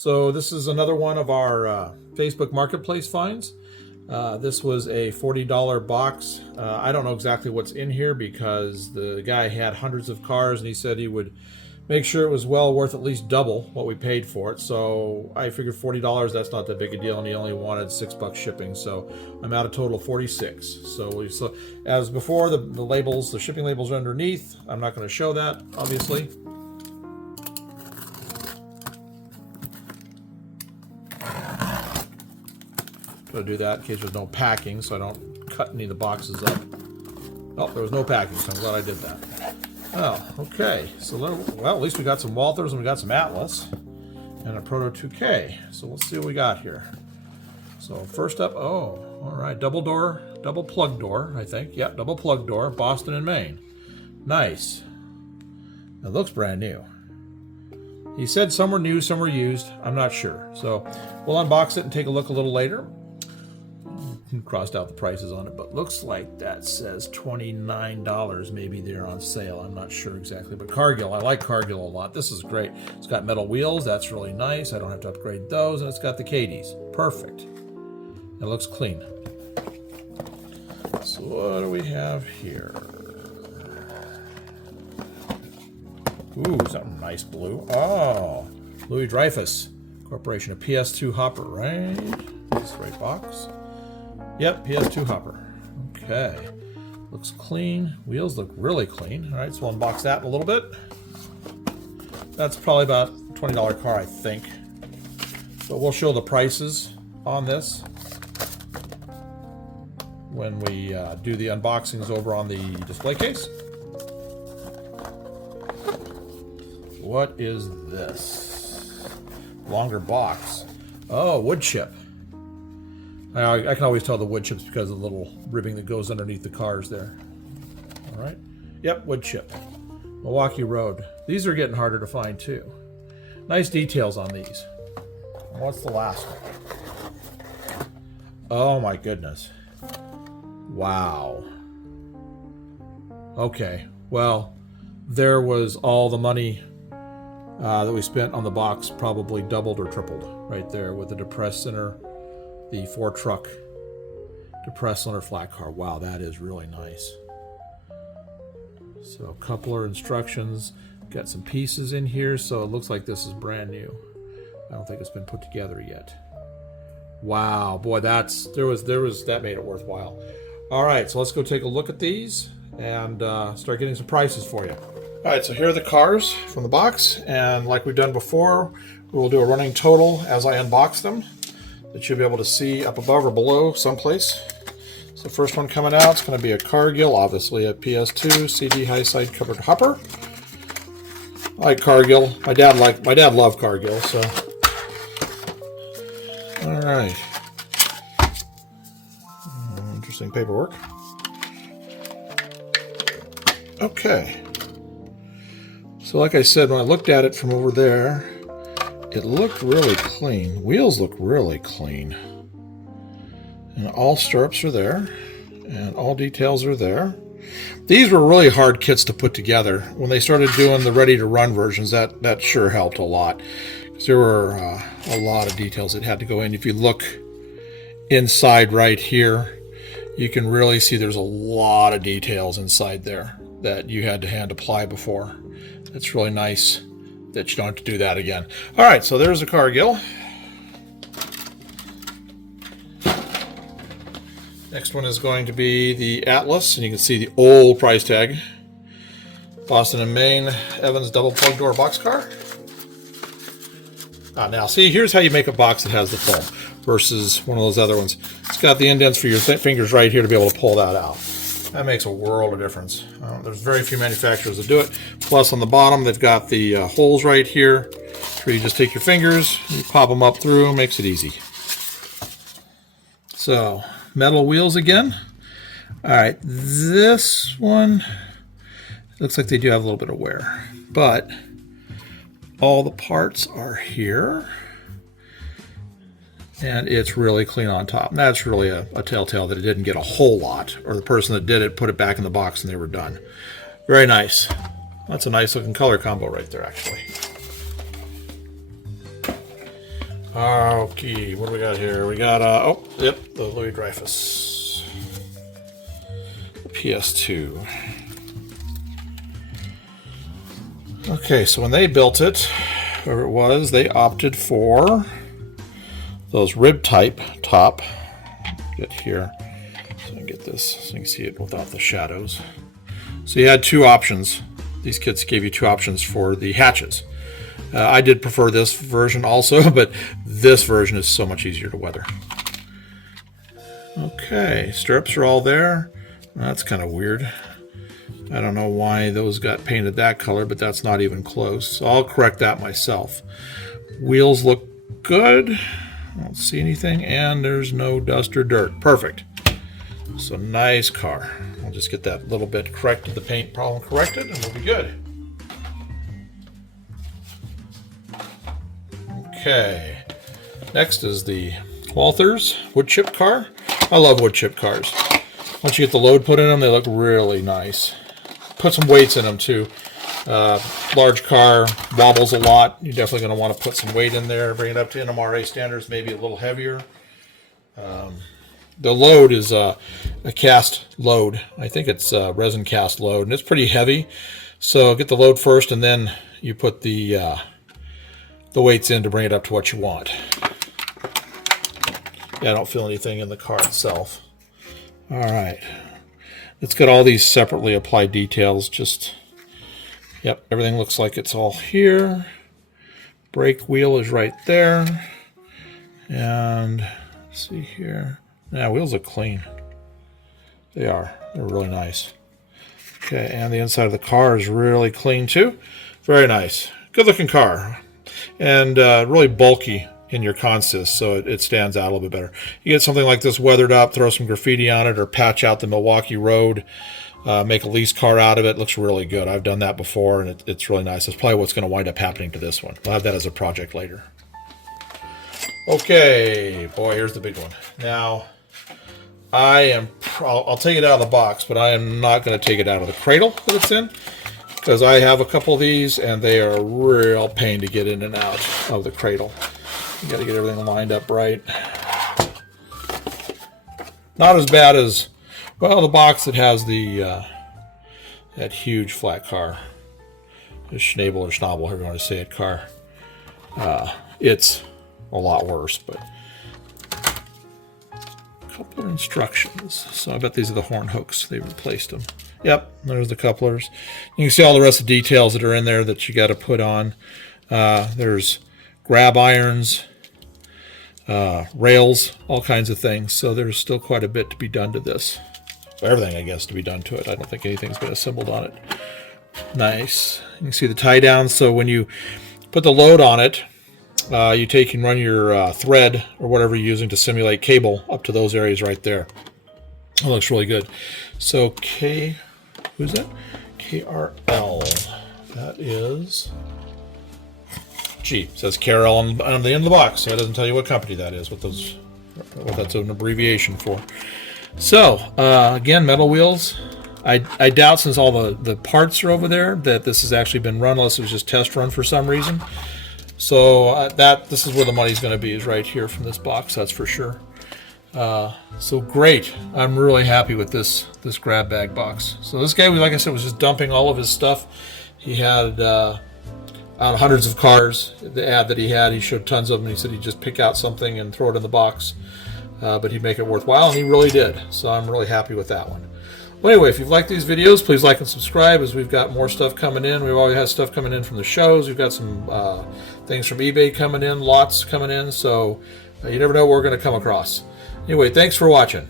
So this is another one of our Facebook Marketplace finds. This was a $40 box. I don't know exactly what's in here because the guy had hundreds of cars and he said he would make sure it was well worth at least double what we paid for it. So I figured $40, that's not that big a deal, and he only wanted $6 shipping. So I'm at a total of 46. So as before, the labels, the shipping labels are underneath. I'm not going to show that, obviously. Going to do that in case there's no packing, so I don't cut any of the boxes up. Oh, there was no packing, so I'm glad I did that. Oh, okay. So, well, at least we got some Walthers and we got some Atlas and a Proto 2K. So let's see what we got here. So first up, oh, all right, double plug door, I think. Yep, double plug door, Boston and Maine. Nice. It looks brand new. He said some were new, some were used. I'm not sure. So we'll unbox it and take a look a little later. Crossed out the prices on it, but looks like that says $29 maybe they're on sale. I'm not sure exactly, but Cargill, I like Cargill a lot. This is great. It's got metal wheels. That's really nice. I don't have to upgrade those, and it's got the Cadies. Perfect. It looks clean. So what do we have here? Ooh, something nice blue. Oh, Louis Dreyfus Corporation, a PS2 hopper, right? That's the right box. Yep, PS2 hopper. Okay. Looks clean. Wheels look really clean. All right, so we'll unbox that in a little bit. That's probably about a $20 car, I think. But we'll show the prices on this when we do the unboxings over on the display case. What is this? Longer box. Oh, wood chip. I can always tell the wood chips because of the little ribbing that goes underneath the cars there. All right. Yep, wood chip. Milwaukee Road. These are getting harder to find too. Nice details on these. What's the last one? Oh my goodness. Wow. Okay. Well, there was all the money that we spent on the box probably doubled or tripled right there with the depressed center. The 4-truck depressed center flat car. Wow, that is really nice. So coupler instructions. Got some pieces in here, so it looks like this is brand new. I don't think it's been put together yet. Wow, boy, that made it worthwhile. All right, so let's go take a look at these and start getting some prices for you. All right, so here are the cars from the box, and like we've done before, we will do a running total as I unbox them that you'll be able to see up above or below someplace. So first one coming out is going to be a Cargill, obviously a PS2 CD high side covered hopper. I like Cargill. My dad loved Cargill, so. All right. Interesting paperwork. Okay. So like I said, when I looked at it from over there, it looked really clean. Wheels look really clean. And all stirrups are there. And all details are there. These were really hard kits to put together. When they started doing the ready-to-run versions, that sure helped a lot. Because there were a lot of details that had to go in. If you look inside right here, you can really see there's a lot of details inside there that you had to hand apply before. That's really nice that you don't have to do that again. All right, so there's the Cargill. Next one is going to be the Atlas, and you can see the old price tag. Boston and Maine, Evans double plug door boxcar. Now, see, here's how you make a box that has the foam versus one of those other ones. It's got the indents for your fingers right here to be able to pull that out. That makes a world of difference. There's very few manufacturers that do it. Plus, on the bottom, they've got the holes right here where you just take your fingers, you pop them up through, makes it easy. So, metal wheels again. All right, this one looks like they do have a little bit of wear, but all the parts are here. And it's really clean on top. And that's really a telltale that it didn't get a whole lot, or the person that did it put it back in the box and they were done. Very nice. That's a nice looking color combo right there, actually. Okay, what do we got here? We got, oh, yep, the Louis Dreyfus PS2. Okay, so when they built it, whoever it was, they opted for those rib type top. Get here, so I can get this, so you can see it without the shadows. So you had two options. These kits gave you two options for the hatches. I did prefer this version also, but this version is so much easier to weather. Okay, stirrups are all there. That's kind of weird. I don't know why those got painted that color, but that's not even close. So I'll correct that myself. Wheels look good. I don't see anything, and there's no dust or dirt. Perfect. So nice car. I'll just get that little bit corrected, the paint problem corrected, and we'll be good. Okay, next is the Walthers wood chip car. I love wood chip cars. Once you get the load put in them, they look really nice. Put some weights in them too. Large car wobbles a lot. You're definitely going to want to put some weight in there, bring it up to NMRA standards, maybe a little heavier. The load is a cast load. I think it's a resin cast load, and it's pretty heavy. So get the load first, and then you put the weights in to bring it up to what you want. Yeah, I don't feel anything in the car itself. All right. Let's get all these separately applied details. Just, yep, everything looks like it's all here. Brake wheel is right there. And let's see here. Yeah, wheels look clean. They are. They're really nice. Okay, and the inside of the car is really clean too. Very nice. Good looking car. And really bulky in your consist, so it stands out a little bit better. You get something like this weathered up, throw some graffiti on it, or patch out the Milwaukee Road, make a lease car out of it. Looks really good. I've done that before, and it's really nice. That's probably what's going to wind up happening to this one. I'll have that as a project later. Okay, boy, here's the big one. Now, I'll take it out of the box, but I am not going to take it out of the cradle that it's in, because I have a couple of these, and they are a real pain to get in and out of the cradle. You got to get everything lined up right. Not as bad as, well, the box that has the that huge flat car, the Schnabel or Schnabel, however you want to say it, car. It's a lot worse, but a couple of instructions. So I bet these are the horn hooks. They replaced them. Yep, there's the couplers. You can see all the rest of the details that are in there that you got to put on. There's grab irons, rails, all kinds of things. So there's still quite a bit to be done to this. Everything, I guess, to be done to it. I don't think anything's been assembled on it. Nice. You can see the tie down. So when you put the load on it, you take and run your thread or whatever you're using to simulate cable up to those areas right there. It looks really good. So who's that? KRL. That is, gee, it says KRL on the end of the box, so it doesn't tell you what company that is, what that's an abbreviation for. So, again, metal wheels. I doubt, since all the parts are over there, that this has actually been run, unless it was just test run for some reason. So this is where the money's going to be, is right here from this box, that's for sure. So great. I'm really happy with this grab bag box. So this guy, like I said, was just dumping all of his stuff. He had hundreds of cars. The ad that he had, he showed tons of them. He said he'd just pick out something and throw it in the box, but he'd make it worthwhile, and he really did. So I'm really happy with that one. Well, anyway, if you've liked these videos, please like and subscribe, as we've got more stuff coming in. We've already had stuff coming in from the shows. We've got some things from eBay coming in, lots coming in, so you never know what we're going to come across. Anyway, thanks for watching.